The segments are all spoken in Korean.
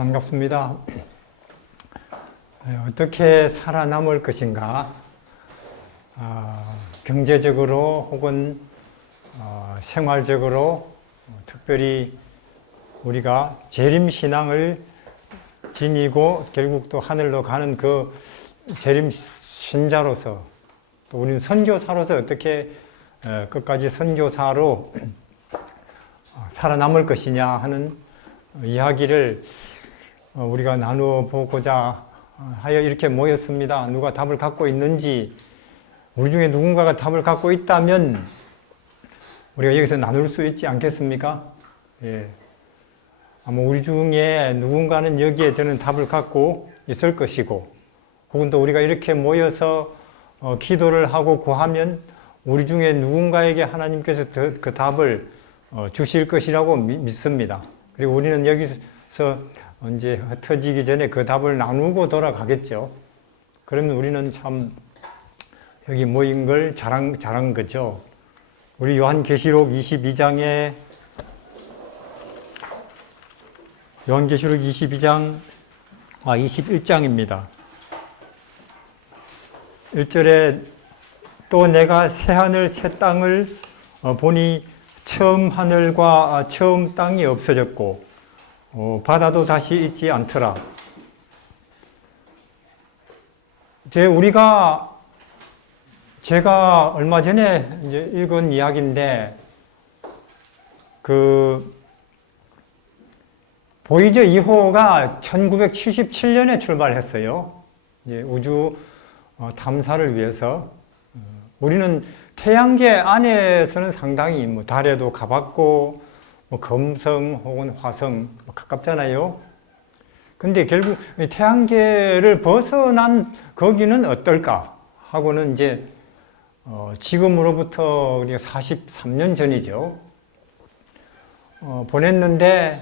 반갑습니다. 어떻게 살아남을 것인가? 경제적으로 혹은 생활적으로 특별히 우리가 재림신앙을 지니고 결국 또 하늘로 가는 그 재림신자로서 또 우리는 선교사로서 어떻게 끝까지 선교사로 살아남을 것이냐 하는 이야기를 우리가 나누어 보고자 하여 이렇게 모였습니다. 누가 답을 갖고 있는지, 우리 중에 누군가가 답을 갖고 있다면 우리가 여기서 나눌 수 있지 않겠습니까? 예. 아마 우리 중에 누군가는 여기에 저는 답을 갖고 있을 것이고, 혹은 또 우리가 이렇게 모여서 기도를 하고 구하면 우리 중에 누군가에게 하나님께서 그 답을 주실 것이라고 믿습니다. 그리고 우리는 여기서 이제 흩어지기 전에 그 답을 나누고 돌아가겠죠. 그러면 우리는 참 여기 모인 걸 잘한 거죠. 우리 요한계시록 22장 21장입니다. 1절에 또 내가 새하늘 새 땅을 보니 처음 하늘과 처음 땅이 없어졌고 바다도 다시 있지 않더라. 제가 얼마 전에 이제 읽은 이야기인데, 보이저 2호가 1977년에 출발했어요. 이제 우주 탐사를 위해서. 우리는 태양계 안에서는 상당히 달에도 가봤고, 금성 혹은 화성 가깝잖아요. 근데 결국 태양계를 벗어난 거기는 어떨까 하고는 이제 지금으로부터 우리가 43년 전이죠. 보냈는데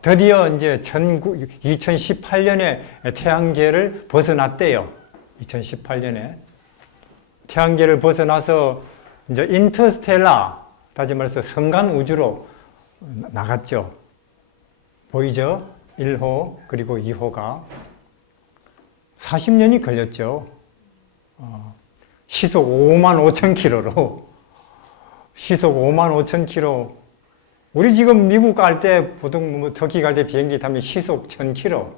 드디어 이제 2018년에 태양계를 벗어났대요. 2018년에 태양계를 벗어나서 이제 인터스텔라, 다시 말해서 성간 우주로 나갔죠. 보이저 1호 그리고 2호가 40년이 걸렸죠. 시속 5만 5천 킬로로 시속 5만 5천 킬로. 우리 지금 미국 갈 때 보통 터키 갈 때 비행기 타면 시속 1000 킬로.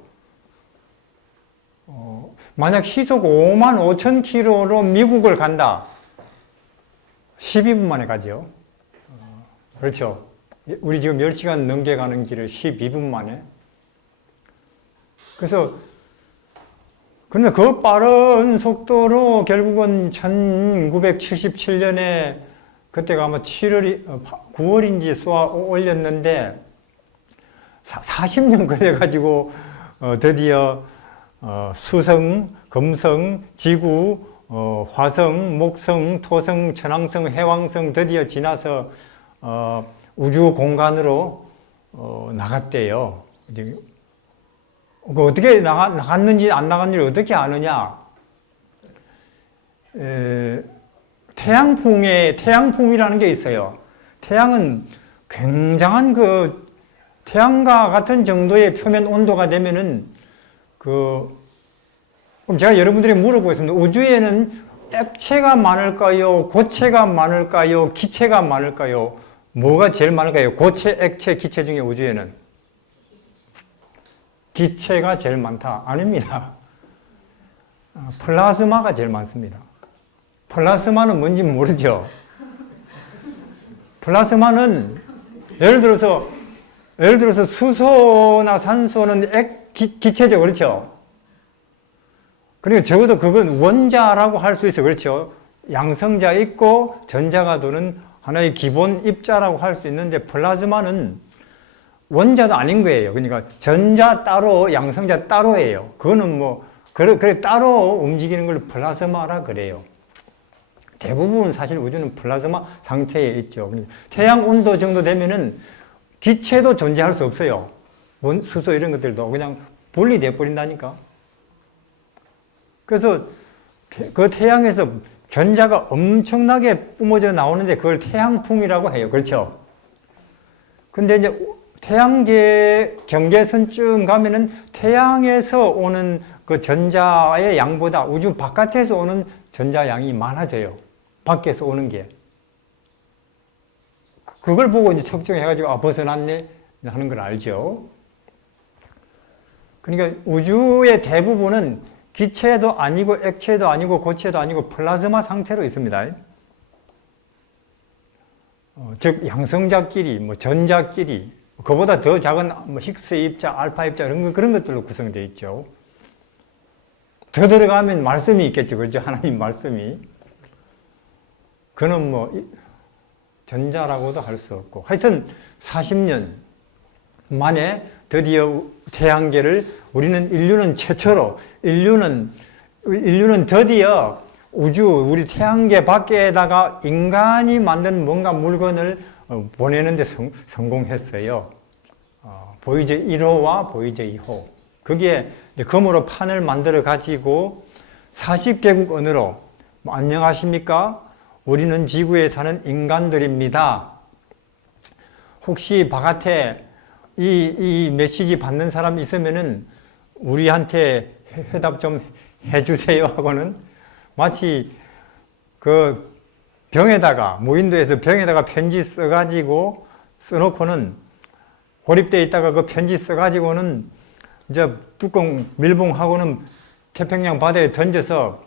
만약 시속 5만 5천 킬로로 미국을 간다. 12분 만에 가죠. 그렇죠. 우리 지금 10시간 넘게 가는 길을 12분 만에. 그래서 근데 그 빠른 속도로 결국은 1977년에 그때가 아마 9월인지 쏘아 올렸는데 40년 걸려가지고 드디어 수성, 금성, 지구, 화성, 목성, 토성, 천왕성, 해왕성 드디어 지나서 우주 공간으로 나갔대요. 어떻게 나갔는지 안 나갔는지 어떻게 아느냐? 태양풍이라는 게 있어요. 태양은 굉장한 태양과 같은 정도의 표면 온도가 되면은 그럼 제가 여러분들이 물어보겠습니다. 우주에는 액체가 많을까요? 고체가 많을까요? 기체가 많을까요? 뭐가 제일 많을까요? 고체, 액체, 기체 중에 우주에는 기체가 제일 많다. 아닙니다. 플라즈마가 제일 많습니다. 플라즈마는 뭔지 모르죠? 플라즈마는 예를 들어서 수소나 산소는 기체죠. 그렇죠? 그리고 적어도 그건 원자라고 할 수 있어요. 그렇죠? 양성자 있고 전자가 도는 하나의 기본 입자라고 할 수 있는데 플라즈마는 원자도 아닌 거예요. 그러니까 전자 따로 양성자 따로예요. 그거는 그래 따로 움직이는 걸 플라즈마라 그래요. 대부분 사실 우주는 플라즈마 상태에 있죠. 태양 온도 정도 되면은 기체도 존재할 수 없어요. 수소 이런 것들도 그냥 분리돼 버린다니까. 그래서 그 태양에서 전자가 엄청나게 뿜어져 나오는데 그걸 태양풍이라고 해요. 그렇죠? 근데 이제 태양계 경계선쯤 가면은 태양에서 오는 그 전자의 양보다 우주 바깥에서 오는 전자 양이 많아져요. 밖에서 오는 게. 그걸 보고 이제 측정해가지고, 아, 벗어났네 하는 걸 알죠. 그러니까 우주의 대부분은 기체도 아니고 액체도 아니고 고체도 아니고 플라즈마 상태로 있습니다. 즉 양성자끼리, 뭐 전자끼리, 그보다 더 작은 뭐 힉스 입자, 알파 입자 그런 것들로 구성되어 있죠. 더 들어가면 말씀이 있겠죠, 그렇죠? 하나님 말씀이. 그는 뭐 전자라고도 할 수 없고, 하여튼 40년 만에 드디어 태양계를 우리는 인류는 최초로 인류는 드디어 우리 태양계 밖에다가 인간이 만든 뭔가 물건을 보내는데 성공했어요. 보이저 1호와 보이저 2호. 그게 금으로 판을 만들어 가지고 40개국 언어로 안녕하십니까? 우리는 지구에 사는 인간들입니다. 혹시 바깥에 이 메시지 받는 사람 있으면은 우리한테 회답 좀 해주세요 하고는 마치 그 병에다가 무인도에서 병에다가 편지 써가지고 써놓고는 고립되어 있다가 그 편지 써가지고는 이제 뚜껑 밀봉하고는 태평양 바다에 던져서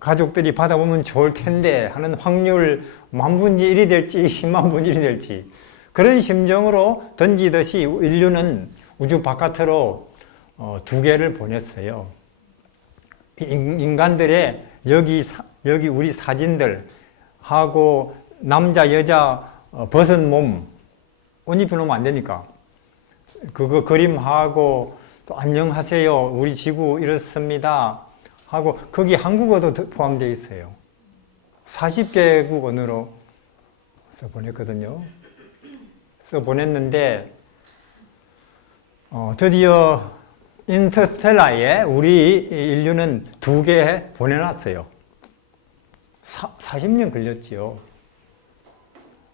가족들이 받아보면 좋을 텐데 하는 확률 10,000분의 1이 될지 100,000분의 1이 될지 그런 심정으로 던지듯이 인류는 우주 바깥으로 2개를 보냈어요. 인간들의 여기 우리 사진들 하고 남자 여자 벗은 몸 옷 입혀놓으면 안 되니까 그거 그림하고 또 안녕하세요 우리 지구 이렇습니다 하고 거기 한국어도 포함되어 있어요. 40개국 언어로 써보냈거든요. 써보냈는데 드디어 인터스텔라에 우리 인류는 2개 보내놨어요. 40년 걸렸지요.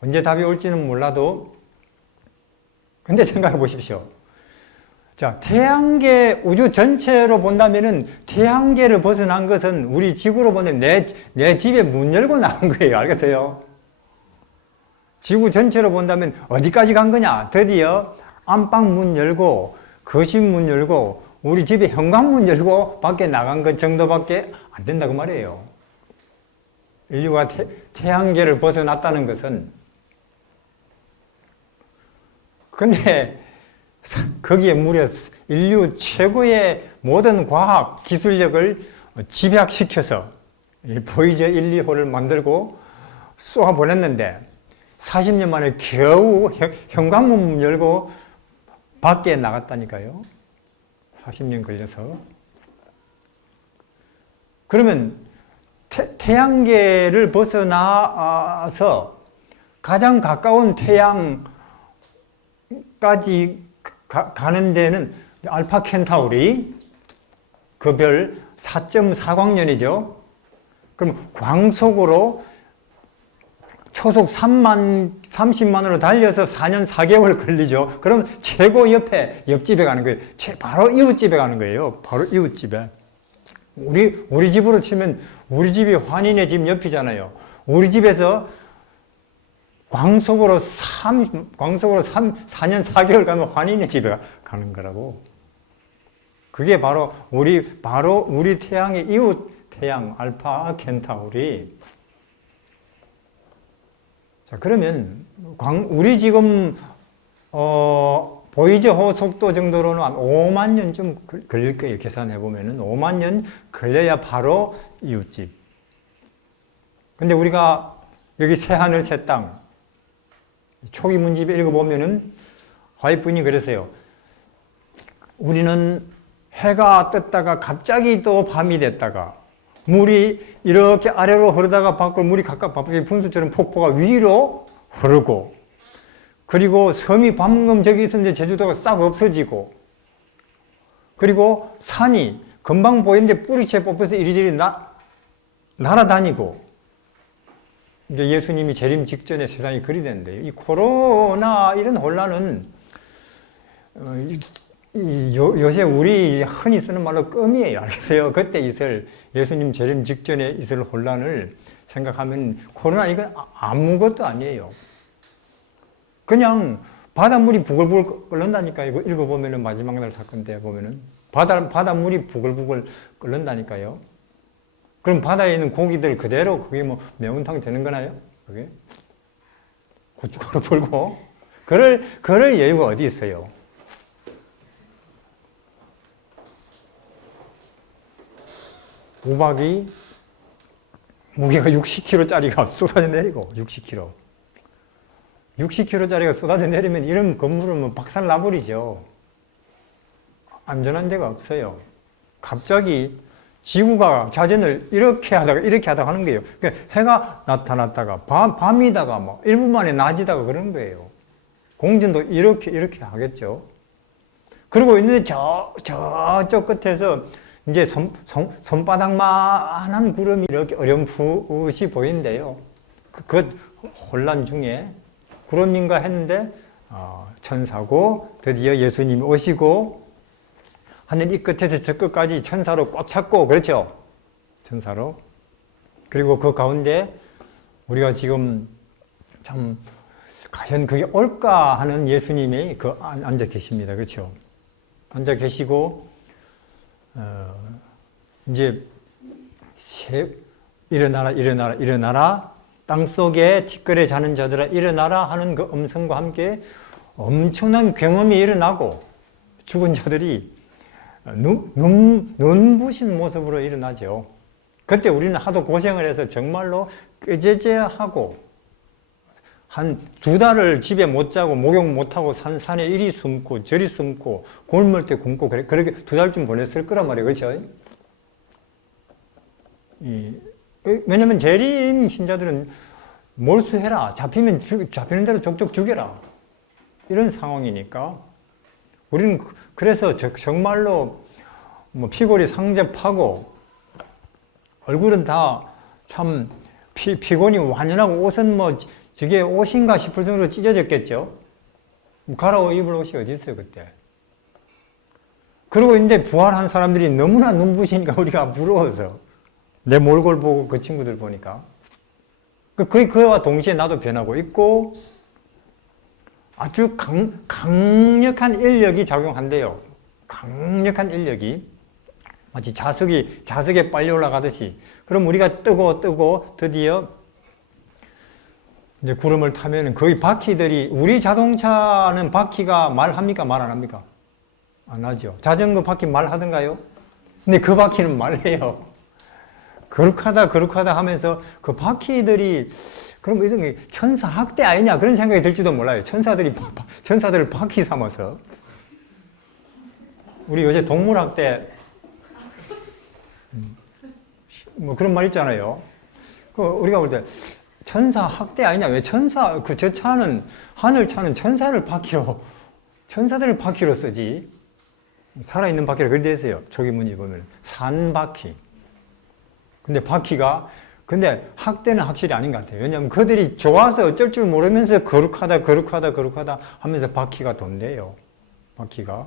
언제 답이 올지는 몰라도 근데 생각해 보십시오. 자, 태양계 우주 전체로 본다면은 태양계를 벗어난 것은 우리 지구로 본다면 내 집에 문 열고 나간 거예요. 알겠어요? 지구 전체로 본다면 어디까지 간 거냐? 드디어 안방 문 열고 거실 문 열고 우리 집에 현관문 열고 밖에 나간 것 정도밖에 안 된다고 말이에요. 인류가 태양계를 벗어났다는 것은. 근데 거기에 무려 인류 최고의 모든 과학 기술력을 집약시켜서 보이저 1, 2호를 만들고 쏘아 보냈는데 40년 만에 겨우 현관문 열고 밖에 나갔다니까요. 40년 걸려서. 그러면 태양계를 벗어나서 가장 가까운 태양까지 가는 데는 알파 켄타우리 그 별 4.4광년이죠. 그럼 광속으로 초속 30만으로 달려서 4년 4개월 걸리죠. 그럼 최고 옆집에 가는 거예요. 바로 이웃집에 가는 거예요. 바로 이웃집에. 우리 집으로 치면 우리 집이 환인의 집 옆이잖아요. 우리 집에서 광속으로 4년 4개월 가면 환인의 집에 가는 거라고. 그게 바로 우리 태양의 이웃 태양 알파 켄타우리. 자, 그러면 우리 지금 보이저 속도 정도로는 한 5만 년쯤 걸릴 거예요. 계산해 보면은 5만 년 걸려야 바로 이웃집. 근데 우리가 여기 새하늘 새 땅 초기 문집에 읽어보면은 화이트분이 그랬어요. 우리는 해가 떴다가 갑자기 또 밤이 됐다가 물이 이렇게 아래로 흐르다가 밖으로 물이 각각 분수처럼 폭포가 위로 흐르고 그리고 섬이 방금 저기 있었는데 제주도가 싹 없어지고 그리고 산이 금방 보이는데 뿌리채 뽑혀서 이리저리 날아다니고 이제 예수님이 재림 직전에 세상이 그리 됐는데요. 이 코로나 이런 혼란은 요새 우리 흔히 쓰는 말로 껌이에요. 알겠어요? 그때 있을 예수님 재림 직전에 있을 혼란을 생각하면 코로나 이건 아무것도 아니에요. 그냥 바닷물이 부글부글 끓는다니까. 이거 읽어보면은 마지막 날 사건 때 보면은 바닷물이 부글부글 끓는다니까요. 그럼 바다에 있는 고기들 그대로 그게 뭐 매운탕 되는 거나요? 그게 고춧가루 불고 그럴 여유가 어디 있어요? 우박이 무게가 60kg짜리가 쏟아져 내리고 60kg. 60kg짜리가 쏟아져 내리면 이런 건물은 뭐 박살 나버리죠. 안전한 데가 없어요. 갑자기 지구가 자전을 이렇게 하다가 하는 거예요. 그러니까 해가 나타났다가 밤이다가 뭐 1분 만에 낮이다가 그런 거예요. 공전도 이렇게 하겠죠. 그러고 있는데 저쪽 끝에서 이제 손바닥만한 구름이 이렇게 어렴풋이 보이는데요. 그 혼란 중에 구름인가 했는데 천사고 드디어 예수님이 오시고 하늘 이 끝에서 저 끝까지 천사로 꽉 찼고 그렇죠? 천사로. 그리고 그 가운데 우리가 지금 참 과연 그게 올까 하는 예수님이 앉아 계십니다. 그렇죠? 앉아 계시고 이제 일어나라 땅속에 티끌에 자는 자들아 일어나라 하는 그 음성과 함께 엄청난 경험이 일어나고 죽은 자들이 눈부신 모습으로 일어나죠. 그때 우리는 하도 고생을 해서 정말로 꾀죄죄하고 한 2달을 집에 못 자고 목욕 못 하고 산에 이리 숨고 저리 숨고 굶을 때 굶고 그렇게 2달쯤 보냈을 거란 말이에요. 그렇죠? 왜냐면 재림 신자들은 몰수해라. 잡히는 대로 족족 죽여라. 이런 상황이니까 우리는 그래서 정말로 뭐 피골이 상접하고 얼굴은 다 참 피곤이 완연하고 옷은 뭐 저게 옷인가 싶을 정도로 찢어졌겠죠. 갈아 입을 옷이 어디 있어요 그때. 그러고 있는데 부활한 사람들이 너무나 눈부시니까 우리가 부러워서 내 몰골 보고 그 친구들 보니까 그와 동시에 나도 변하고 있고 아주 강력한 인력이 작용한대요. 강력한 인력이 마치 자석에 빨리 올라가듯이. 그럼 우리가 뜨고 드디어 이제 구름을 타면은 거의 바퀴들이 우리 자동차는 바퀴가 말합니까? 말 안 합니까? 안 하죠. 자전거 바퀴 말하던가요? 근데 그 바퀴는 말해요. 거룩하다 하면서 그 바퀴들이 그럼 이런 게 천사 학대 아니냐 그런 생각이 들지도 몰라요. 천사들을 바퀴 삼아서 우리 요새 동물학대 뭐 그런 말 있잖아요. 우리가 볼 때 천사 학대 아니냐? 왜 천사 저 차는 하늘 차는 천사들을 바퀴로 쓰지. 살아있는 바퀴를 그렇게 되세요. 저기 문제 보면 산 바퀴. 근데 학대는 확실히 아닌 것 같아요. 왜냐하면 그들이 좋아서 어쩔 줄 모르면서 거룩하다 하면서 바퀴가 돈대요. 바퀴가.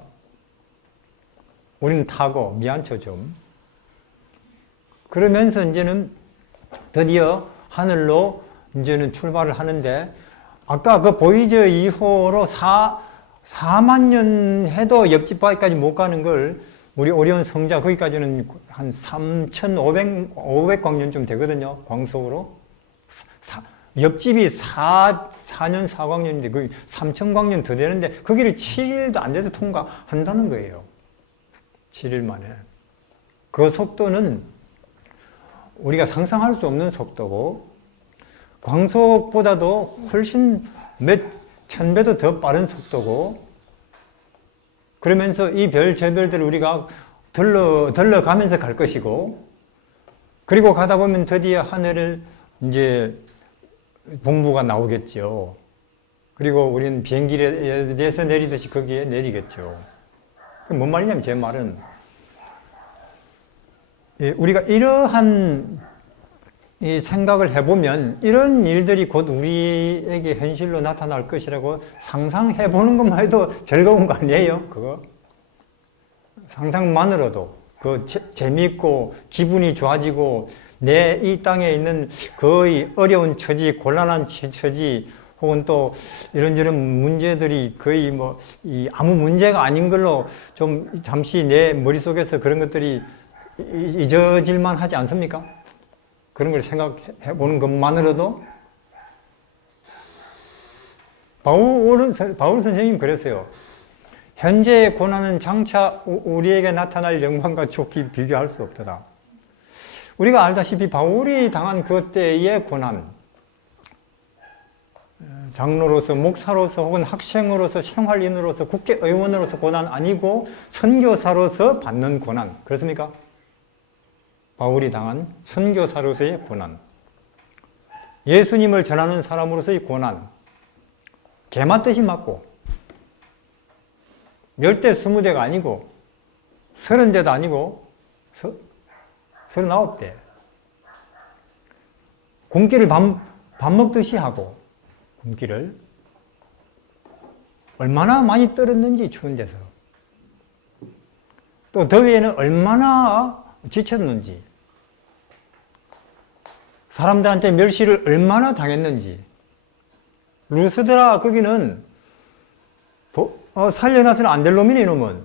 우리는 타고 미안쳐 좀. 그러면서 이제는 드디어 하늘로 이제는 출발을 하는데 아까 그 보이저 2호로 4만 년 해도 옆집 바위까지 못 가는 걸 우리 오리온 성자 거기까지는 한 3,500광년쯤 되거든요. 광속으로. 옆집이 4년 4광년인데 그 3,000광년 더 되는데 그 길을 7일도 안 돼서 통과한다는 거예요. 7일 만에. 그 속도는 우리가 상상할 수 없는 속도고 광속보다도 훨씬 몇 천 배도 더 빠른 속도고 그러면서 이 별, 저 별들을 우리가 들러가면서 갈 것이고 그리고 가다 보면 드디어 하늘을 이제 본부가 나오겠죠. 그리고 우리는 비행기에서 내리듯이 거기에 내리겠죠. 뭔 말이냐면 제 말은 우리가 이러한 이 생각을 해보면 이런 일들이 곧 우리에게 현실로 나타날 것이라고 상상해보는 것만 해도 즐거운 거 아니에요? 그거? 상상만으로도 그 재미있고 기분이 좋아지고 내 이 땅에 있는 거의 어려운 처지, 곤란한 처지 혹은 또 이런저런 문제들이 거의 뭐 아무 문제가 아닌 걸로 좀 잠시 내 머릿속에서 그런 것들이 잊어질만 하지 않습니까? 그런 걸 생각해 보는 것만으로도 바울 선생님이 그랬어요. 현재의 고난은 장차 우리에게 나타날 영광과 좋게 비교할 수 없더라. 우리가 알다시피 바울이 당한 그때의 고난, 장로로서, 목사로서, 혹은 학생으로서, 생활인으로서, 국회의원으로서 고난 아니고 선교사로서 받는 고난. 그렇습니까? 바울이 당한 선교사로서의 고난. 예수님을 전하는 사람으로서의 고난. 개 맞듯이 맞고, 10대, 20대가 아니고, 30대도 아니고, 39대. 굶기를 밥 먹듯이 하고, 굶기를 얼마나 많이 떨었는지 추운 데서 또 더위에는 얼마나 지쳤는지 사람들한테 멸시를 얼마나 당했는지 루스드라 거기는 살려놔서는 안 될 놈이네 이놈은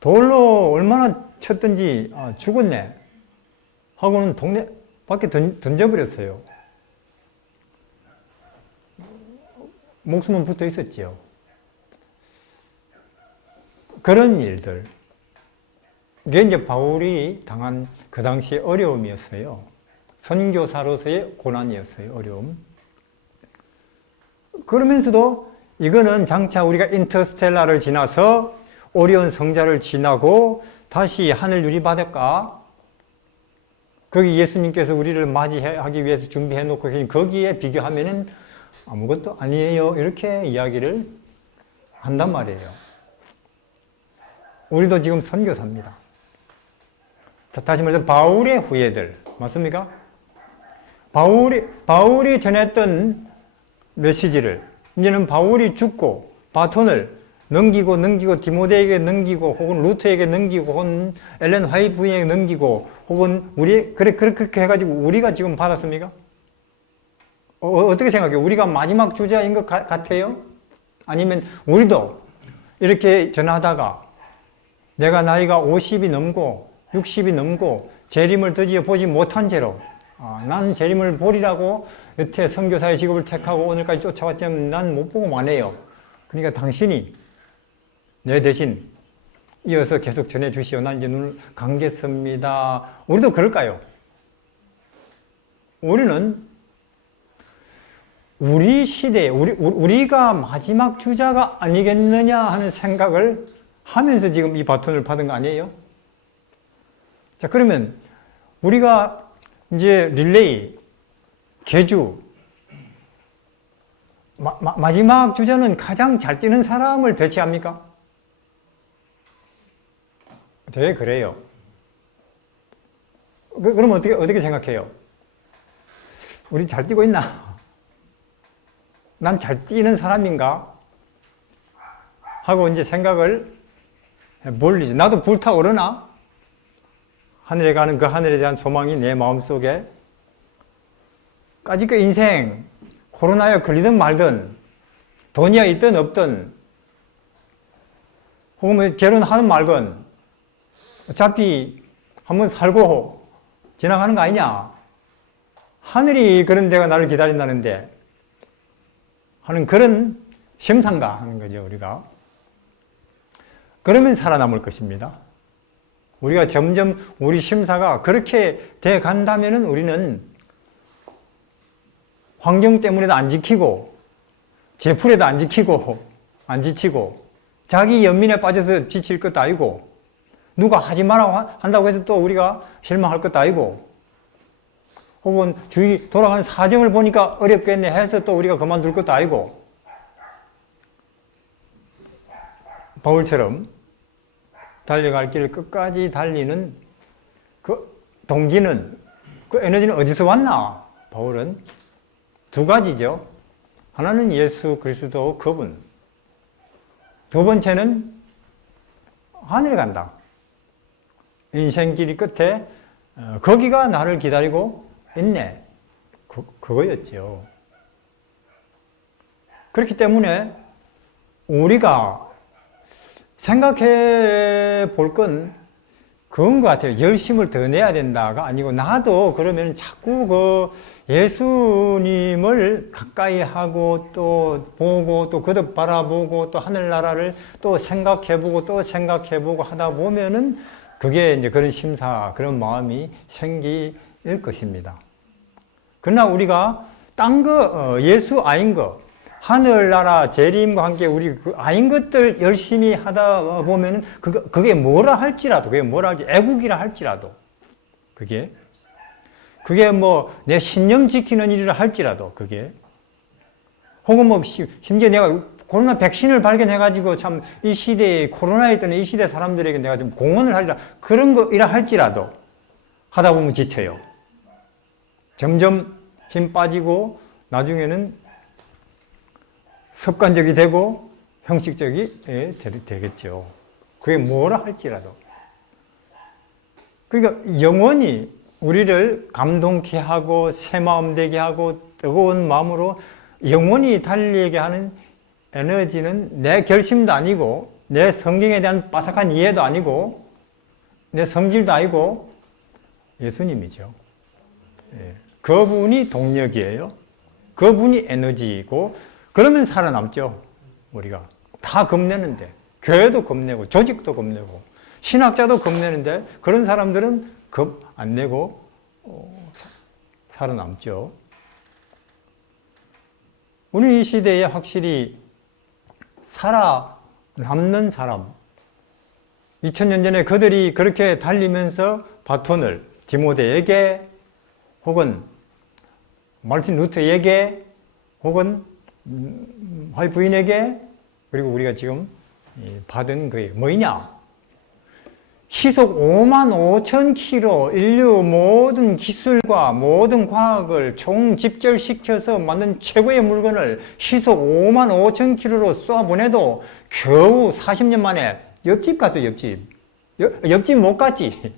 돌로 얼마나 쳤든지 죽었네 하고는 동네 밖에 던져버렸어요. 목숨은 붙어 있었지요. 그런 일들. 이게 이제 바울이 당한 그 당시의 어려움이었어요. 선교사로서의 고난이었어요. 어려움. 그러면서도 이거는 장차 우리가 인터스텔라를 지나서 오리온 성자를 지나고 다시 하늘 유리바닷가 거기 예수님께서 우리를 맞이하기 위해서 준비해 놓고 계신 거기에 비교하면은 아무것도 아니에요. 이렇게 이야기를 한단 말이에요. 우리도 지금 선교사입니다. 다시 말해서 바울의 후예들. 맞습니까? 바울이 전했던 메시지를 이제는 바울이 죽고 바톤을 넘기고 디모데에게 넘기고 혹은 루터에게 넘기고 혹은 엘렌 화이트 부인에게 넘기고 혹은 그렇게 해가지고 우리가 지금 받았습니까? 어떻게 생각해요? 우리가 마지막 주자인 것 같아요? 아니면 우리도 이렇게 전하다가 내가 나이가 50이 넘고 60이 넘고 재림을 드디어 보지 못한 채로 난 재림을 보리라고 여태 선교사의 직업을 택하고 오늘까지 쫓아왔지만 난 못 보고 마네요. 그러니까 당신이 내 대신 이어서 계속 전해주시오. 난 이제 눈을 감겠습니다. 우리도 그럴까요? 우리는 우리 시대에 우리가 마지막 주자가 아니겠느냐 하는 생각을 하면서 지금 이 바톤을 받은 거 아니에요? 자, 그러면 우리가 이제 릴레이, 계주, 마지막 주자는 가장 잘 뛰는 사람을 배치합니까? 되게 그래요. 그럼 어떻게 생각해요? 우리 잘 뛰고 있나? 난 잘 뛰는 사람인가? 하고 이제 생각을 몰리지. 나도 불타오르나? 하늘에 가는 그 하늘에 대한 소망이 내 마음속에 까짓 인생 코로나에 걸리든 말든 돈이 있든 없든 혹은 뭐 결혼하든 말건 어차피 한번 살고 지나가는 거 아니냐. 하늘이 그런 데가 나를 기다린다는데 하는 그런 심상가 하는 거죠, 우리가. 그러면 살아남을 것입니다. 우리가 점점 우리 심사가 그렇게 돼 간다면은 우리는 환경 때문에도 안 지키고, 제풀에도 안 지키고, 안 지치고, 자기 연민에 빠져서 지칠 것도 아니고, 누가 하지 마라 한다고 해서 또 우리가 실망할 것도 아니고, 혹은 주위 돌아가는 사정을 보니까 어렵겠네 해서 또 우리가 그만둘 것도 아니고, 바울처럼 달려갈 길을 끝까지 달리는 그 동기는 그 에너지는 어디서 왔나? 바울은 두 가지죠. 하나는 예수 그리스도 그분. 두 번째는 하늘에 간다. 인생길 끝에 거기가 나를 기다리고 있네. 그거였죠. 그렇기 때문에 우리가 생각해 볼 건 그건 것 같아요. 열심을 더 내야 된다가 아니고 나도 그러면 자꾸 그 예수님을 가까이 하고 또 보고 또 거듭 바라보고 또 하늘나라를 또 생각해보고 또 생각해보고 하다 보면은 그게 이제 그런 심사, 그런 마음이 생길 것입니다. 그러나 우리가 딴 거, 예수 아닌 거, 하늘나라 재림과 함께 우리 그 아닌 것들 열심히 하다 보면은 그게 뭐라 할지라도, 애국이라 할지라도, 그게 뭐 내 신념 지키는 일이라 할지라도, 혹은 뭐 심지어 내가 코로나 백신을 발견해가지고 참 이 시대에 코로나에 있던 이 시대 사람들에게 내가 좀 공헌을 하리라 그런 거이라 할지라도 하다 보면 지쳐요. 점점 힘 빠지고 나중에는 습관적이 되고 형식적이 되겠죠. 그게 뭐라 할지라도. 그러니까 영원히 우리를 감동케 하고 새마음 되게 하고 뜨거운 마음으로 영원히 달리게 하는 에너지는 내 결심도 아니고 내 성경에 대한 빠삭한 이해도 아니고 내 성질도 아니고 예수님이죠. 그분이 동력이에요. 그분이 에너지이고 그러면 살아남죠. 우리가 다 겁내는데 교회도 겁내고 조직도 겁내고 신학자도 겁내는데 그런 사람들은 겁 안 내고 살아남죠. 우리 이 시대에 확실히 살아남는 사람 2000년 전에 그들이 그렇게 달리면서 바톤을 디모데에게 혹은 마르틴 루터에게 혹은 화이트 부인에게 그리고 우리가 지금 받은 그게 뭐냐? 시속 55,000km 인류 모든 기술과 모든 과학을 총집결시켜서 만든 최고의 물건을 시속 55,000km로 쏘아보내도 겨우 40년 만에 옆집 갔어, 옆집 못 갔지.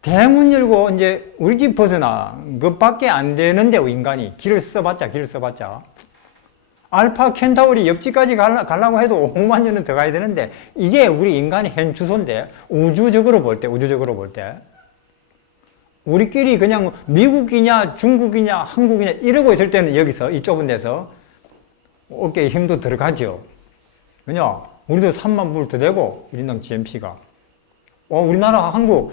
대문 열고 이제 우리 집 벗어나 그밖에 안 되는데 인간이 길을 써봤자 알파 켄타우리 옆집까지 가려고 해도 5만 년은 더 가야 되는데 이게 우리 인간의 현 주소인데 우주적으로 볼 때 우리끼리 그냥 미국이냐 중국이냐 한국이냐 이러고 있을 때는 여기서 이 좁은 데서 어깨에 힘도 들어가죠. 왜냐? 우리도 3만 불 더 되고 1인당 GNP가 우리나라 한국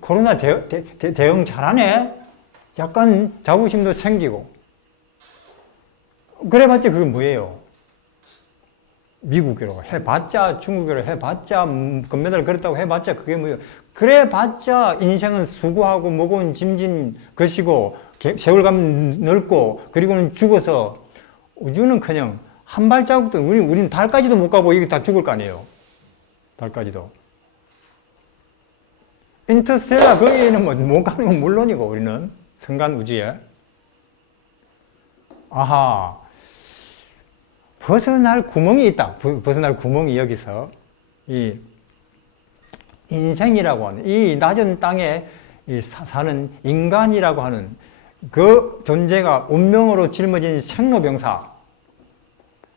코로나 대응 잘하네? 약간 자부심도 생기고 그래봤자 그게 뭐예요? 미국으로 해봤자 중국으로 해봤자 금메달 그랬다고 해봤자 그게 뭐예요? 그래봤자 인생은 수고하고 무거운 짐진 것이고 세월감 넓고 그리고는 죽어서 우주는 그냥 한 발자국도 우리는 달까지도 못 가고 이게 다 죽을 거 아니에요? 달까지도. 인터스텔라 거기에는 뭐 못 가는 건 물론이고 우리는 선간 우주에 아하 벗어날 구멍이 있다. 벗어날 구멍이 여기서 이 인생이라고 하는 이 낮은 땅에 사는 인간이라고 하는 그 존재가 운명으로 짊어진 생로병사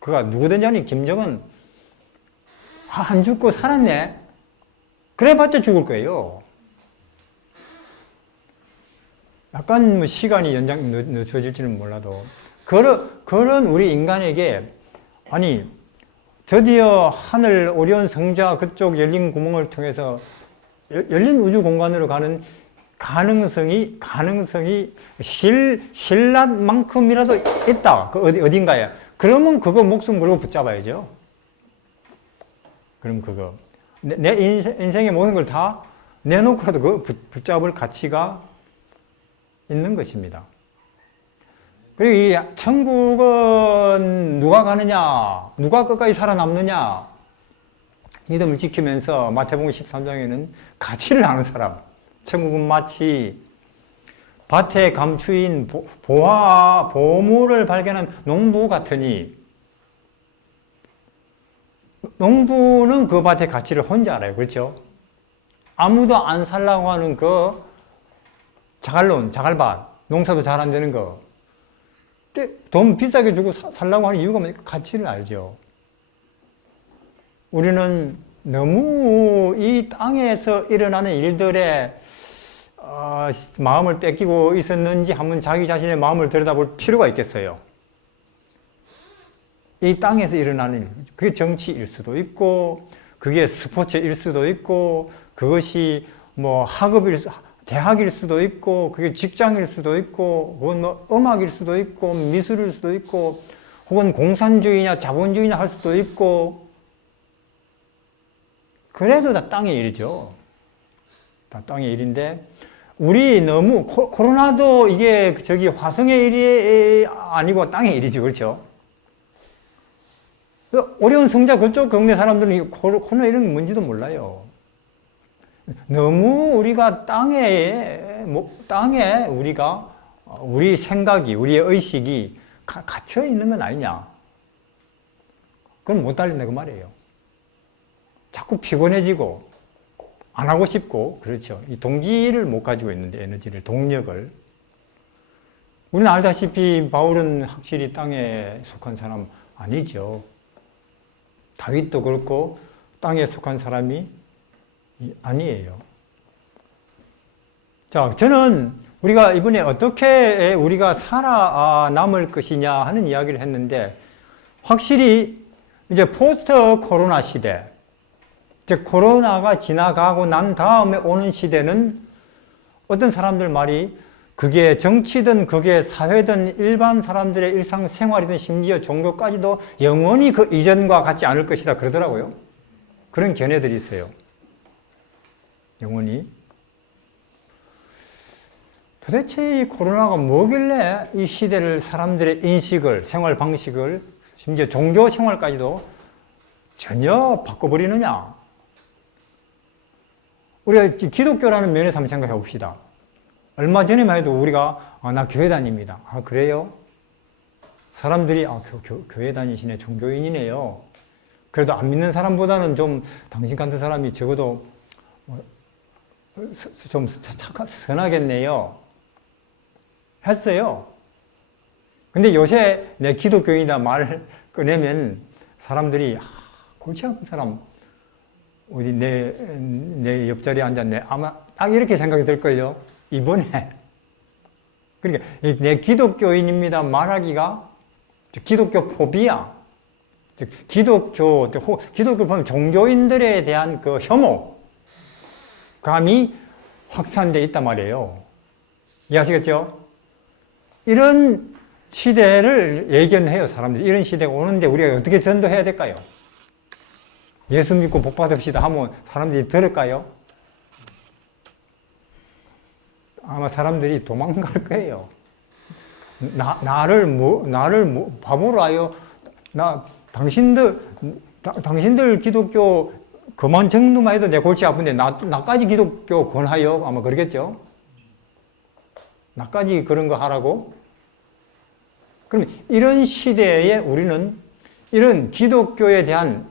그가 누구든지 아니 김정은 안 죽고 살았네. 그래봤자 죽을 거예요. 약간 뭐 시간이 늦춰질지는 몰라도 그런 우리 인간에게 아니 드디어 하늘 오리온 성자 그쪽 열린 구멍을 통해서 열린 우주 공간으로 가는 가능성이 신라만큼이라도 있다. 그 어딘가에. 그러면 그거 목숨 걸고 붙잡아야죠. 그럼 그거 내 인생의 모든 걸 다 내놓고라도 그 붙잡을 가치가 있는 것입니다. 그리고 이 천국은 누가 가느냐, 누가 끝까지 살아남느냐, 믿음을 지키면서 마태복음 13장에는 가치를 아는 사람, 천국은 마치 밭에 감추인 보물을 발견한 농부 같으니, 농부는 그 밭의 가치를 혼자 알아요. 그렇죠? 아무도 안 살라고 하는 그 자갈밭, 농사도 잘 안 되는 거. 돈 비싸게 주고 살라고 하는 이유가 뭐니까 가치를 알죠. 우리는 너무 이 땅에서 일어나는 일들에 마음을 뺏기고 있었는지 한번 자기 자신의 마음을 들여다볼 필요가 있겠어요. 이 땅에서 일어나는 일, 그게 정치일 수도 있고, 그게 스포츠일 수도 있고, 그것이 뭐 대학일 수도 있고, 그게 직장일 수도 있고, 혹은 뭐 음악일 수도 있고, 미술일 수도 있고, 혹은 공산주의냐 자본주의냐 할 수도 있고, 그래도 다 땅의 일이죠. 다 땅의 일인데, 우리 너무, 코로나도 이게 화성의 일이 아니고 땅의 일이죠. 그렇죠? 어려운 성자 그쪽 동네 사람들은 코로나 이런 뭔지도 몰라요. 너무 우리가 땅에 우리 생각이, 우리의 의식이 갇혀 있는 건 아니냐. 그럼 못 달린다 그 말이에요. 자꾸 피곤해지고, 안 하고 싶고, 그렇죠. 이 동기를 못 가지고 있는데, 에너지를, 동력을. 우리는 알다시피 바울은 확실히 땅에 속한 사람 아니죠. 다윗도 그렇고 땅에 속한 사람이 아니에요. 자, 저는 우리가 이번에 어떻게 우리가 살아남을 것이냐 하는 이야기를 했는데, 확실히 이제 포스트 코로나 시대, 즉 코로나가 지나가고 난 다음에 오는 시대는 어떤 사람들 말이 그게 정치든 그게 사회든 일반 사람들의 일상생활이든 심지어 종교까지도 영원히 그 이전과 같지 않을 것이다 그러더라고요. 그런 견해들이 있어요. 영원히. 도대체 이 코로나가 뭐길래 이 시대를, 사람들의 인식을, 생활 방식을, 심지어 종교 생활까지도 전혀 바꿔버리느냐. 우리가 기독교라는 면에서 한번 생각해 봅시다. 얼마 전에만 해도 우리가 나 교회 다닙니다. 아, 그래요? 사람들이 교회 다니시네, 종교인이네요. 그래도 안 믿는 사람보다는 좀 당신 같은 사람이 적어도 좀 선하겠네요. 했어요. 근데 요새 내 기독교인이다 말 꺼내면 사람들이 골치 아픈 사람 어디 내 옆자리에 앉았네. 아마 딱 이렇게 생각이 들걸요. 이번에. 그러니까 내 기독교인입니다 말하기가 기독교 포비아. 기독교를 보면 종교인들에 대한 그 혐오감이 확산되어 있단 말이에요. 이해하시겠죠? 이런 시대를 예견해요, 사람들이. 이런 시대가 오는데 우리가 어떻게 전도해야 될까요? 예수 믿고 복 받읍시다 하면 사람들이 들을까요? 아마 사람들이 도망갈 거예요. 나를 바보로 하여, 당신들 기독교 그만 정도만 해도 내 골치 아픈데 나까지 기독교 권하여? 아마 그러겠죠? 나까지 그런 거 하라고? 그럼 이런 시대에 우리는 이런 기독교에 대한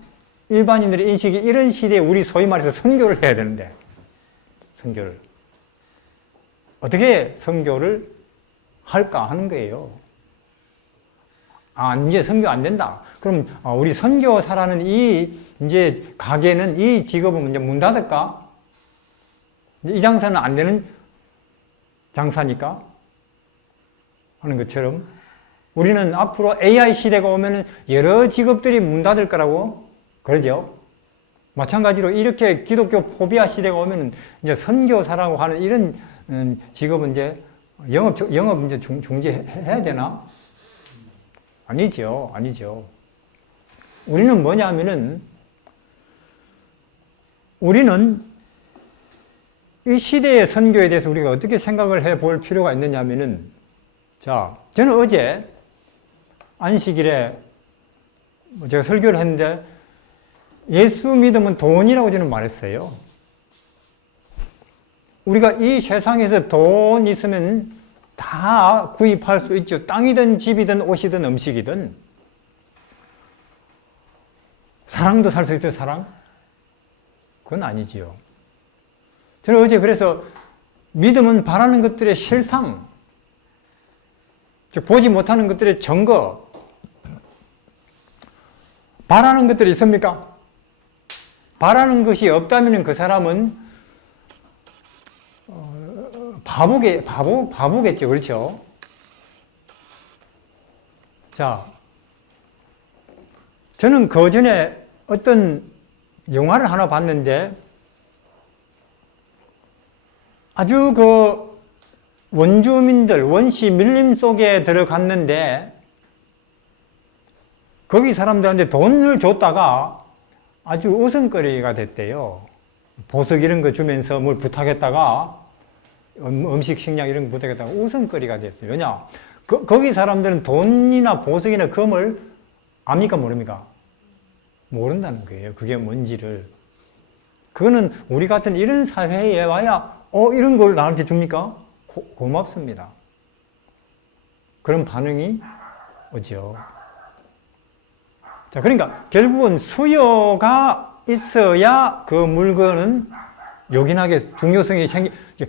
일반인들의 인식이 이런 시대에 우리 소위 말해서 선교를 해야 되는데, 선교를. 어떻게 선교를 할까 하는 거예요. 이제 선교 안 된다. 그럼 우리 선교사라는 이제 가게는, 이 직업은 이제 문 닫을까? 이 장사는 안 되는 장사니까? 하는 것처럼 우리는 앞으로 AI 시대가 오면은 여러 직업들이 문 닫을 거라고 그러죠. 마찬가지로 이렇게 기독교 포비아 시대가 오면은 이제 선교사라고 하는 이런 직업은 이제 영업 이제 중지해야 되나? 아니죠. 우리는 뭐냐면은, 우리는 이 시대의 선교에 대해서 우리가 어떻게 생각을 해 볼 필요가 있느냐면은, 자, 저는 어제 안식일에 제가 설교를 했는데, 예수 믿으면 돈이라고 저는 말했어요. 우리가 이 세상에서 돈 있으면 다 구입할 수 있죠. 땅이든 집이든 옷이든 음식이든. 사랑도 살 수 있어요, 사랑? 그건 아니지요. 저는 어제 그래서 믿음은 바라는 것들의 실상, 즉 보지 못하는 것들의 증거, 바라는 것들이 있습니까? 바라는 것이 없다면 그 사람은 바보겠죠. 그렇죠? 자, 저는 그 전에 어떤 영화를 하나 봤는데 아주 그 원주민들, 원시 밀림 속에 들어갔는데 거기 사람들한테 돈을 줬다가 아주 웃음거리가 됐대요. 보석 이런 거 주면서 뭘 부탁했다가 음식, 식량 이런 거 부탁했다가 웃음거리가 됐어요. 왜냐? 거기 사람들은 돈이나 보석이나 금을 압니까? 모릅니까? 모른다는 거예요. 그게 뭔지를. 그거는 우리 같은 이런 사회에 와야 이런 걸 나한테 줍니까? 고맙습니다. 그런 반응이 오죠. 자, 그러니까 결국은 수요가 있어야 그 물건은 요긴하게 중요성이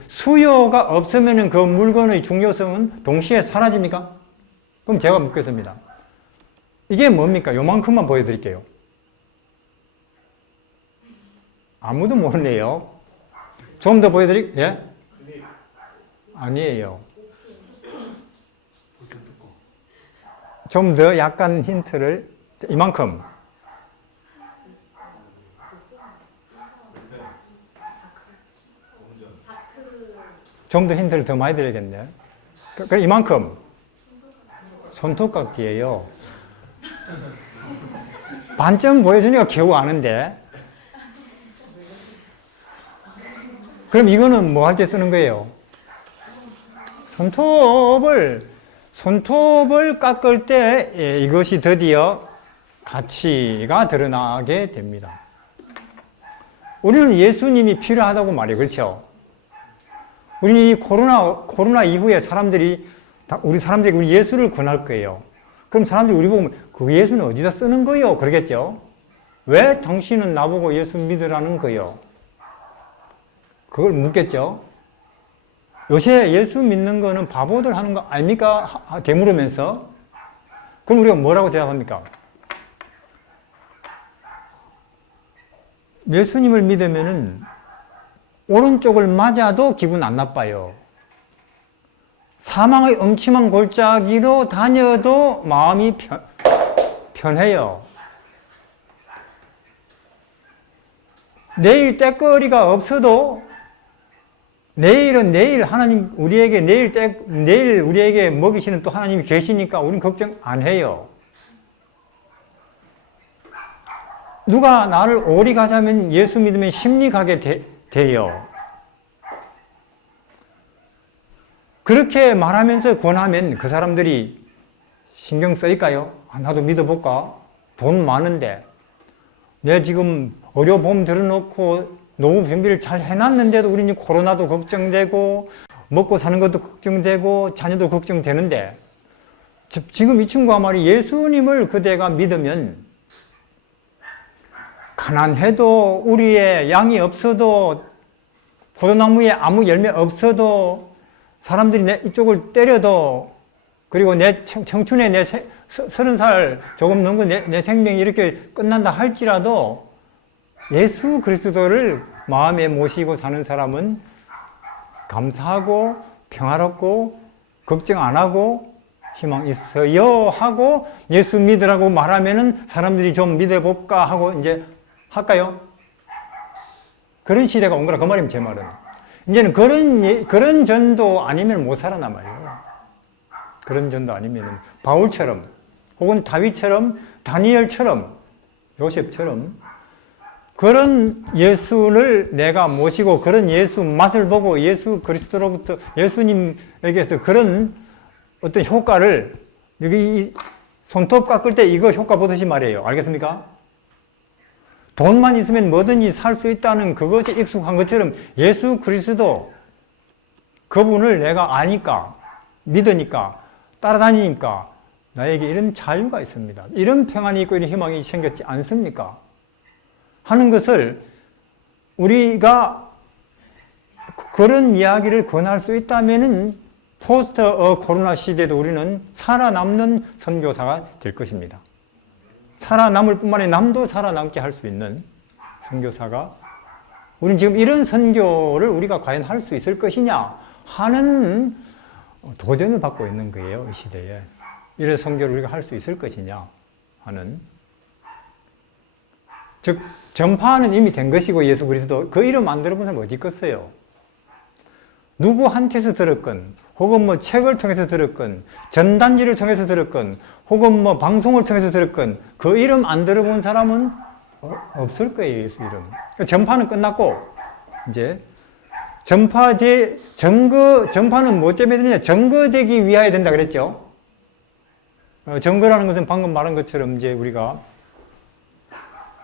수요가 없으면 그 물건의 중요성은 동시에 사라집니까? 그럼 제가 묻겠습니다. 이게 뭡니까? 요만큼만 보여드릴게요. 아무도 모르네요. 좀 더 예? 아니에요. 좀 더 약간 힌트를, 이만큼. 좀 더 힌트를 더 많이 드려야겠네. 그럼 이만큼. 손톱깎이에요. 반쯤 보여주니까 겨우 아는데. 그럼 이거는 뭐 할 때 쓰는 거예요? 손톱을 깎을 때 이것이 드디어 가치가 드러나게 됩니다. 우리는 예수님이 필요하다고 말해요. 그렇죠? 우리는 이 코로나 이후에 우리 사람들이 우리 예수를 권할 거예요. 그럼 사람들이 우리 보고 그 예수는 어디다 쓰는 거요? 그러겠죠? 왜 당신은 나보고 예수 믿으라는 거요? 그걸 묻겠죠? 요새 예수 믿는 거는 바보들 하는 거 아닙니까? 되물으면서. 그럼 우리가 뭐라고 대답합니까? 예수님을 믿으면은 오른쪽을 맞아도 기분 안 나빠요. 사망의 음침한 골짜기로 다녀도 마음이 편해요. 내일 때거리가 없어도 내일은 내일 하나님 우리에게 내일 우리에게 먹이시는 또 하나님이 계시니까 우리는 걱정 안 해요. 누가 나를 오리 가자면 예수 믿으면 심리 가게 돼요. 그렇게 말하면서 권하면 그 사람들이 신경 쓰일까요? 나도 믿어볼까? 돈 많은데 내가 지금 의료보험 들어놓고 노후 준비를 잘 해놨는데도 우리는 코로나도 걱정되고 먹고 사는 것도 걱정되고 자녀도 걱정되는데 지금 이 친구가 말이 예수님을 그대가 믿으면 가난해도 우리의 양이 없어도 포도나무에 아무 열매 없어도 사람들이 이쪽을 때려도 그리고 내 청춘에 내 30살 조금 넘고 내 생명이 이렇게 끝난다 할지라도 예수 그리스도를 마음에 모시고 사는 사람은 감사하고 평화롭고 걱정 안 하고 희망 있어요 하고 예수 믿으라고 말하면은 사람들이 좀 믿어볼까 하고 이제 할까요? 그런 시대가 온 거라 그 말이면 제 말은. 이제는 그런 전도 아니면 못 살아남아요. 그런 전도 아니면 바울처럼 혹은 다윗처럼 다니엘처럼 요셉처럼 그런 예수를 내가 모시고 그런 예수 맛을 보고 예수 그리스도로부터 예수님에게서 그런 어떤 효과를 여기 손톱 깎을 때 이거 효과 보듯이 말이에요. 알겠습니까? 돈만 있으면 뭐든지 살 수 있다는 그것이 익숙한 것처럼 예수 그리스도 그분을 내가 아니까 믿으니까, 따라다니니까 나에게 이런 자유가 있습니다. 이런 평안이 있고 이런 희망이 생겼지 않습니까? 하는 것을 우리가 그런 이야기를 권할 수 있다면은 포스트 코로나 시대에도 우리는 살아남는 선교사가 될 것입니다. 살아남을 뿐만 아니라 남도 살아남게 할 수 있는 선교사가, 우리는 지금 이런 선교를 우리가 과연 할 수 있을 것이냐 하는 도전을 받고 있는 거예요. 이 시대에. 이런 선교를 우리가 할 수 있을 것이냐 하는. 즉 전파는 이미 된 것이고, 예수 그리스도 그 이름 안 들어본 사람 어디 있겠어요? 누구한테서 들었건, 혹은 뭐 책을 통해서 들었건, 전단지를 통해서 들었건, 혹은 뭐 방송을 통해서 들었건, 그 이름 안 들어본 사람은 없을 거예요. 예수 이름. 전파는 끝났고, 이제 전파는 뭐 때문에 되느냐? 증거되기 위하여 된다 그랬죠. 증거라는 것은 방금 말한 것처럼 이제 우리가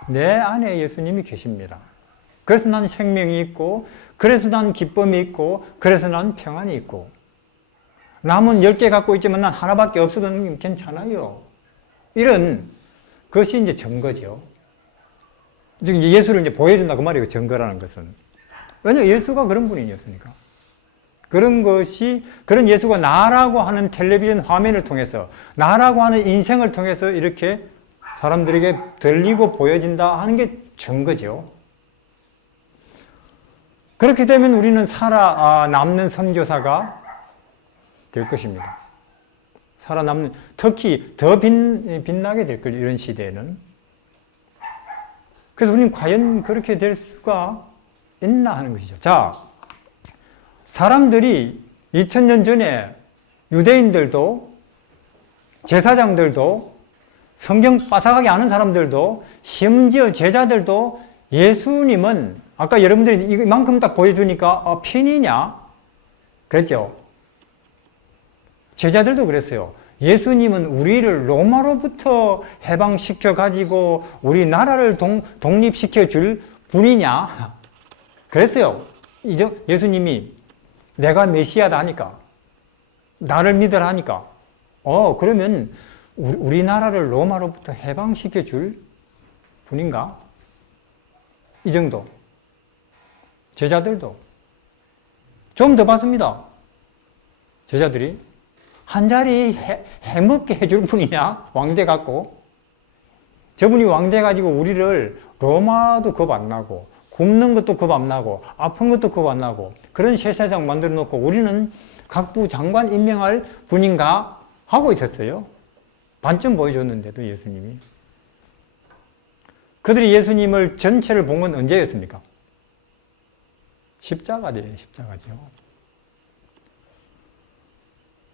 내 안에 예수님이 계십니다. 그래서 난 생명이 있고, 그래서 난 기쁨이 있고, 그래서 난 평안이 있고, 남은 10개 갖고 있지만 난 하나밖에 없어도 괜찮아요. 이런 것이 이제 증거죠. 즉 이제 예수를 이제 보여준다 그 말이에요. 증거라는 것은. 왜냐하면 예수가 그런 분이었으니까. 그런 예수가 나라고 하는 텔레비전 화면을 통해서, 나라고 하는 인생을 통해서 이렇게 사람들에게 들리고 보여진다 하는 게 증거죠. 그렇게 되면 우리는 살아남는 선교사가 될 것입니다. 살아남는, 특히 더 빛나게 될 거예요. 이런 시대에는. 그래서 우리는 과연 그렇게 될 수가 있나 하는 것이죠. 자, 사람들이 2000년 전에 유대인들도, 제사장들도, 성경 빠삭하게 아는 사람들도, 심지어 제자들도 예수님은, 아까 여러분들이 이만큼 딱 보여주니까 핀이냐? 그랬죠? 제자들도 그랬어요. 예수님은 우리를 로마로부터 해방시켜가지고 우리 나라를 독립시켜 줄 분이냐? 그랬어요. 예수님이 내가 메시아다 하니까, 나를 믿으라 하니까, 그러면 우리나라를 로마로부터 해방시켜 줄 분인가? 이 정도. 제자들도. 좀 더 봤습니다. 제자들이. 한 자리 해먹게 해줄 분이냐? 왕대 갖고. 저분이 왕대 가지고 우리를 로마도 겁 안 나고, 굶는 것도 겁 안 나고, 아픈 것도 겁 안 나고, 그런 새 세상 만들어 놓고 우리는 각부 장관 임명할 분인가? 하고 있었어요. 반쯤 보여줬는데도 예수님이. 그들이 예수님을 전체를 본 건 언제였습니까? 십자가죠.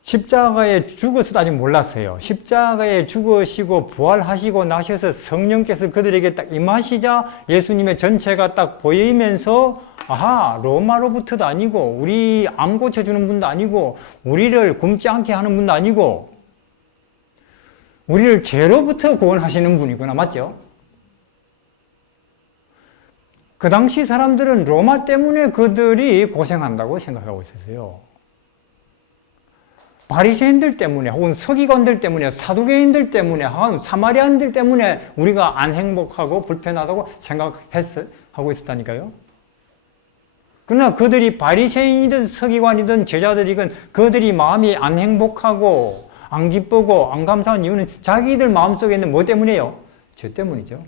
십자가에 죽어서도 아직 몰랐어요. 십자가에 죽으시고 부활하시고 나셔서 성령께서 그들에게 딱 임하시자 예수님의 전체가 딱 보이면서, 아하, 로마로부터도 아니고, 우리 암 고쳐주는 분도 아니고, 우리를 굶지 않게 하는 분도 아니고, 우리를 죄로부터 구원하시는 분이구나. 맞죠? 그 당시 사람들은 로마 때문에 그들이 고생한다고 생각하고 있었어요. 바리새인들 때문에, 혹은 서기관들 때문에, 사두개인들 때문에, 사마리아인들 때문에 우리가 안 행복하고 불편하다고 생각하고 있었다니까요. 그러나 그들이 바리새인이든 서기관이든 제자들이든 그들이 마음이 안 행복하고 안 기쁘고 안 감사한 이유는 자기들 마음속에 있는 뭐 때문이에요? 죄 때문이죠.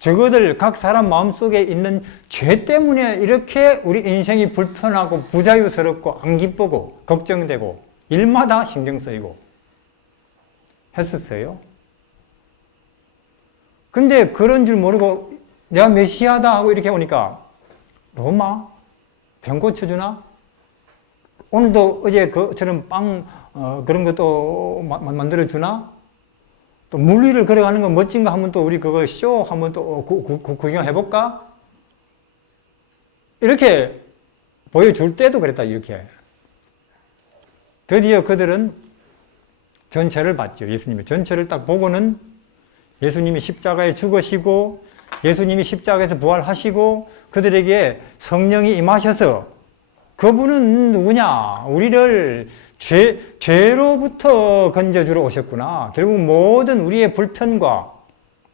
적어들 각 사람 마음속에 있는 죄 때문에 이렇게 우리 인생이 불편하고 부자유스럽고 안 기쁘고 걱정되고 일마다 신경 쓰이고 했었어요. 근데 그런 줄 모르고 내가 메시아다 하고 이렇게 오니까, 로마? 병 고쳐주나? 오늘도 어제 그처럼 그런 것도 만들어주나? 또 물리를 걸어가는 거 멋진 거 하면 또 우리 그거 쇼 한번 또 구경해볼까? 이렇게 보여줄 때도 그랬다, 이렇게. 드디어 그들은 전체를 봤죠. 예수님의 전체를 딱 보고는 예수님이 십자가에 죽으시고, 예수님이 십자가에서 부활하시고, 그들에게 성령이 임하셔서 그분은 누구냐? 우리를 죄로부터 건져주러 오셨구나. 결국 모든 우리의 불편과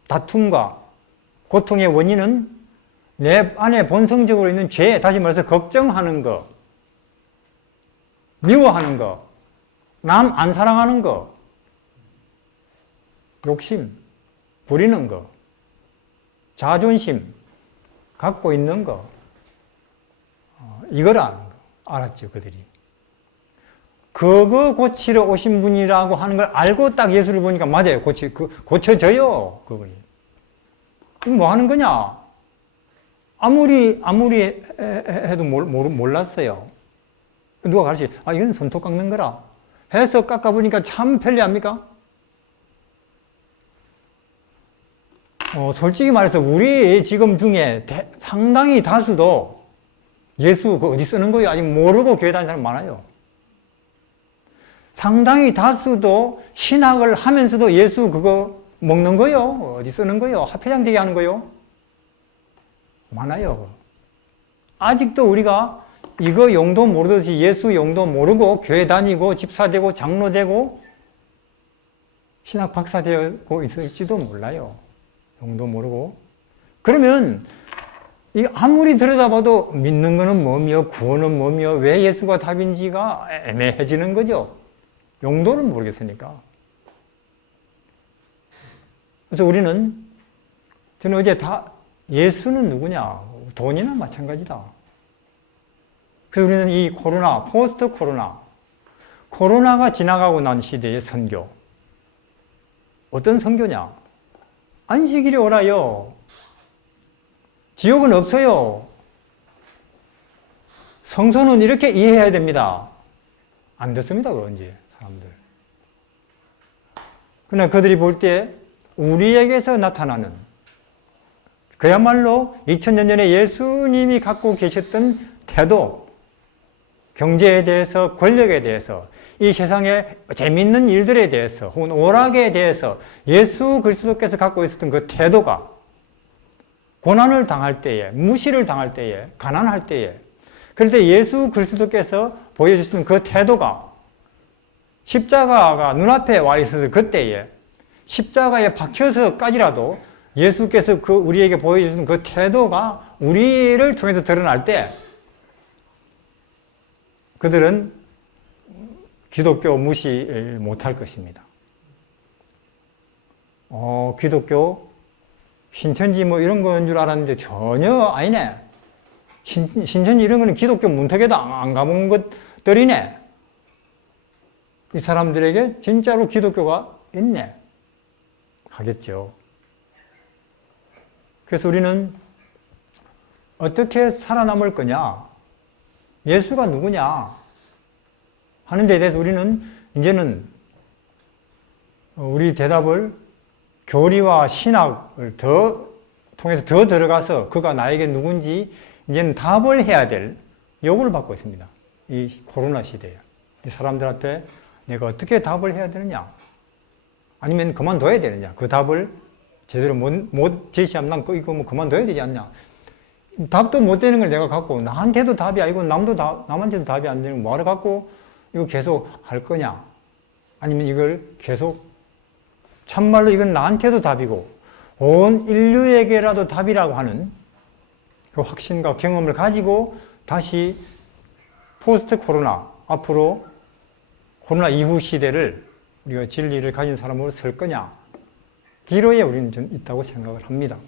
다툼과 고통의 원인은 내 안에 본성적으로 있는 죄, 다시 말해서 걱정하는 거, 미워하는 거, 남 안 사랑하는 거, 욕심, 부리는 거, 자존심, 갖고 있는 거, 이거라는 거 알았죠, 그들이. 그거 고치러 오신 분이라고 하는 걸 알고 딱 예수를 보니까 맞아요. 고쳐져요, 그분이. 뭐 하는 거냐? 아무리 해도 몰랐어요. 누가 가르치, 이건 손톱 깎는 거라. 해서 깎아보니까 참 편리합니까? 솔직히 말해서 우리 지금 중에 상당히 다수도 예수 어디 쓰는 거예요? 아직 모르고 교회 다니는 사람 많아요. 상당히 다수도 신학을 하면서도 예수 그거 먹는 거요? 어디 쓰는 거요? 화폐장 되게 하는 거요? 많아요. 아직도 우리가 이거 용도 모르듯이 예수 용도 모르고 교회 다니고 집사 되고 장로 되고 신학 박사 되고 있을지도 몰라요. 용도 모르고. 그러면 아무리 들여다봐도 믿는 거는 뭐며 구원은 뭐며 왜 예수가 답인지가 애매해지는 거죠. 용도를 모르겠으니까. 그래서 저는 어제 예수는 누구냐? 돈이나 마찬가지다. 그래서 우리는 이 포스트 코로나가 지나가고 난 시대의 선교. 어떤 선교냐? 안식일이 오라요. 지옥은 없어요. 성서는 이렇게 이해해야 됩니다. 안 됐습니다, 그런지, 사람들. 그러나 그들이 볼 때 우리에게서 나타나는 그야말로 2000년 전에 예수님이 갖고 계셨던 태도, 경제에 대해서, 권력에 대해서, 이 세상의 재밌는 일들에 대해서, 혹은 오락에 대해서 예수 그리스도께서 갖고 있었던 그 태도가 고난을 당할 때에, 무시를 당할 때에, 가난할 때에, 그럴 때 예수 그리스도께서 보여주시는 그 태도가 십자가가 눈앞에 와 있어서 그때에 십자가에 박혀서까지라도 예수께서 우리에게 보여주시는 그 태도가 우리를 통해서 드러날 때 그들은 기독교 무시 못할 것입니다. 기독교 신천지 이런 건 줄 알았는데 전혀 아니네. 신천지 이런 거는 기독교 문턱에도 안 가본 것들이네. 이 사람들에게 진짜로 기독교가 있네. 하겠죠. 그래서 우리는 어떻게 살아남을 거냐? 예수가 누구냐? 하는 데 대해서 우리는 이제는 우리 대답을 교리와 신학을 통해서 더 들어가서 그가 나에게 누군지 이제는 답을 해야 될 요구를 받고 있습니다. 이 코로나 시대에. 이 사람들 앞에 내가 어떻게 답을 해야 되느냐? 아니면 그만둬야 되느냐? 그 답을 제대로 못 제시하면 난 이거 그만둬야 되지 않냐? 답도 못 되는 걸 내가 갖고 나한테도 답이 아니고 남한테도 답이 안 되는 거 뭐하러 갖고 이거 계속 할 거냐? 아니면 이걸 계속 참말로 이건 나한테도 답이고 온 인류에게라도 답이라고 하는 그 확신과 경험을 가지고 다시 포스트 코로나, 앞으로 코로나 이후 시대를 우리가 진리를 가진 사람으로 설 거냐? 기로에 우리는 좀 있다고 생각을 합니다.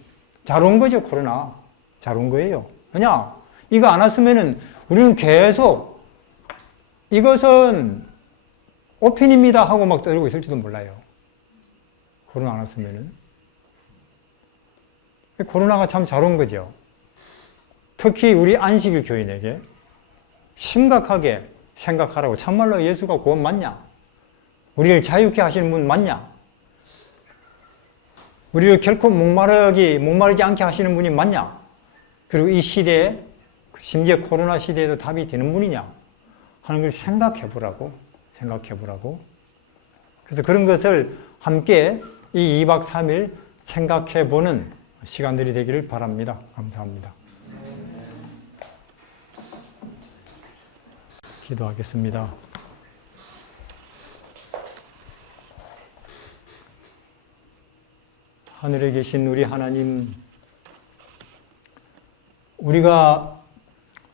잘 온 거죠, 코로나. 잘 온 거예요. 왜냐? 이거 안 왔으면은 우리는 계속 이것은 오핀입니다 하고 막 떠들고 있을지도 몰라요. 코로나 안 왔으면은. 코로나가 참 잘 온 거죠. 특히 우리 안식일 교인에게 심각하게 생각하라고. 참말로 예수가 구원 맞냐? 우리를 자유케 하시는 분 맞냐? 우리를 결코 목마르지 않게 하시는 분이 맞냐? 그리고 이 시대에, 심지어 코로나 시대에도 답이 되는 분이냐? 하는 걸 생각해 보라고. 그래서 그런 것을 함께 이 2박 3일 생각해 보는 시간들이 되기를 바랍니다. 감사합니다. 기도하겠습니다. 하늘에 계신 우리 하나님, 우리가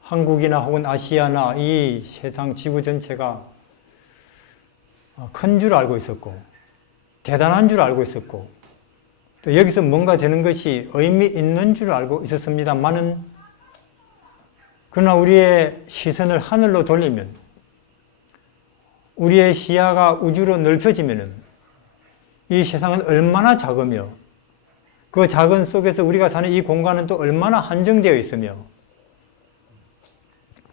한국이나 혹은 아시아나 이 세상 지구 전체가 큰 줄 알고 있었고 대단한 줄 알고 있었고 또 여기서 뭔가 되는 것이 의미 있는 줄 알고 있었습니다만은, 그러나 우리의 시선을 하늘로 돌리면, 우리의 시야가 우주로 넓혀지면 이 세상은 얼마나 작으며 그 작은 속에서 우리가 사는 이 공간은 또 얼마나 한정되어 있으며,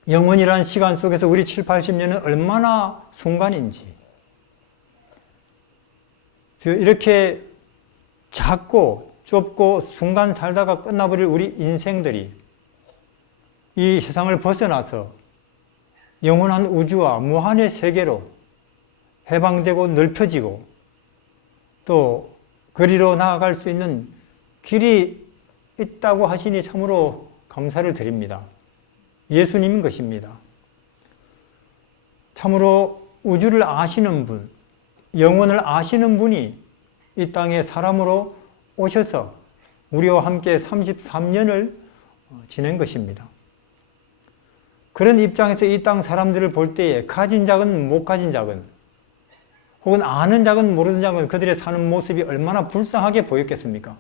영원이라는 시간 속에서 우리 7, 80년은 얼마나 순간인지, 이렇게 작고 좁고 순간 살다가 끝나버릴 우리 인생들이 이 세상을 벗어나서 영원한 우주와 무한의 세계로 해방되고 넓혀지고 또 그리로 나아갈 수 있는 길이 있다고 하시니 참으로 감사를 드립니다. 예수님인 것입니다. 참으로 우주를 아시는 분, 영혼을 아시는 분이 이 땅에 사람으로 오셔서 우리와 함께 33년을 지낸 것입니다. 그런 입장에서 이 땅 사람들을 볼 때에 가진 자건 못 가진 자건, 혹은 아는 자건 모르는 자건 그들의 사는 모습이 얼마나 불쌍하게 보였겠습니까?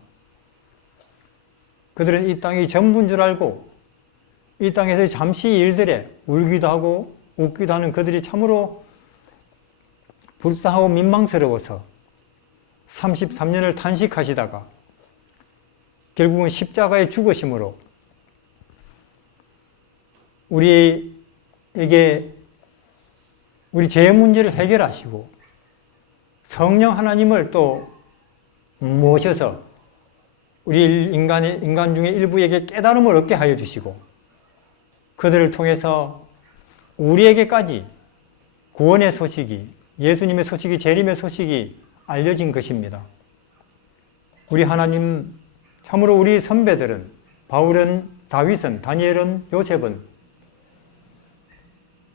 그들은 이 땅이 전부인 줄 알고 이 땅에서 잠시 일들에 울기도 하고 웃기도 하는 그들이 참으로 불쌍하고 민망스러워서 33년을 탄식하시다가 결국은 십자가의 죽으심으로 우리에게 우리 죄의 문제를 해결하시고 성령 하나님을 또 모셔서 우리 인간 중에 일부에게 깨달음을 얻게 하여 주시고 그들을 통해서 우리에게까지 구원의 소식이, 예수님의 소식이, 재림의 소식이 알려진 것입니다. 우리 하나님, 참으로 우리 선배들은, 바울은, 다윗은, 다니엘은, 요셉은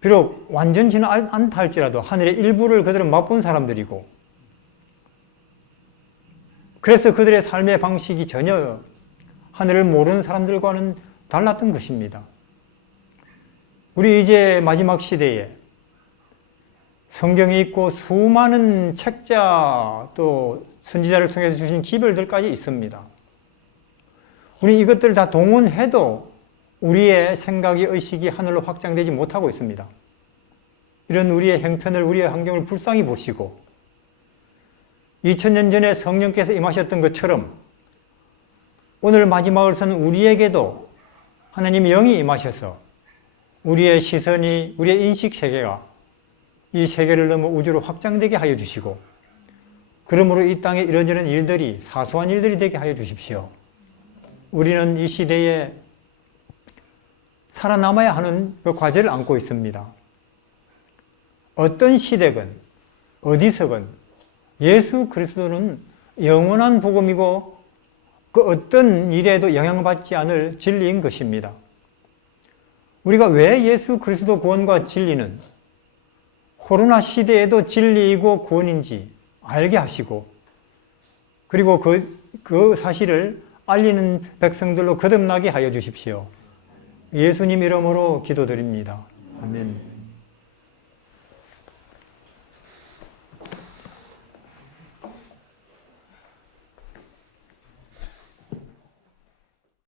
비록 완전치는 않다 할지라도 하늘의 일부를 그들은 맛본 사람들이고, 그래서 그들의 삶의 방식이 전혀 하늘을 모르는 사람들과는 달랐던 것입니다. 우리 이제 마지막 시대에 성경이 있고 수많은 책자 또 선지자를 통해서 주신 기별들까지 있습니다. 우리 이것들을 다 동원해도 우리의 생각이, 의식이 하늘로 확장되지 못하고 있습니다. 이런 우리의 형편을, 우리의 환경을 불쌍히 보시고 2000년 전에 성령께서 임하셨던 것처럼 오늘 마지막을 서는 우리에게도 하나님의 영이 임하셔서 우리의 시선이, 우리의 인식세계가 이 세계를 넘어 우주로 확장되게 하여 주시고, 그러므로 이 땅에 이런저런 일들이, 사소한 일들이 되게 하여 주십시오. 우리는 이 시대에 살아남아야 하는 그 과제를 안고 있습니다. 어떤 시대건 어디서건 예수 그리스도는 영원한 복음이고 그 어떤 일에도 영향받지 않을 진리인 것입니다. 우리가 왜 예수 그리스도 구원과 진리는 코로나 시대에도 진리이고 구원인지 알게 하시고, 그리고 그 사실을 알리는 백성들로 거듭나게 하여 주십시오. 예수님 이름으로 기도드립니다. 아멘.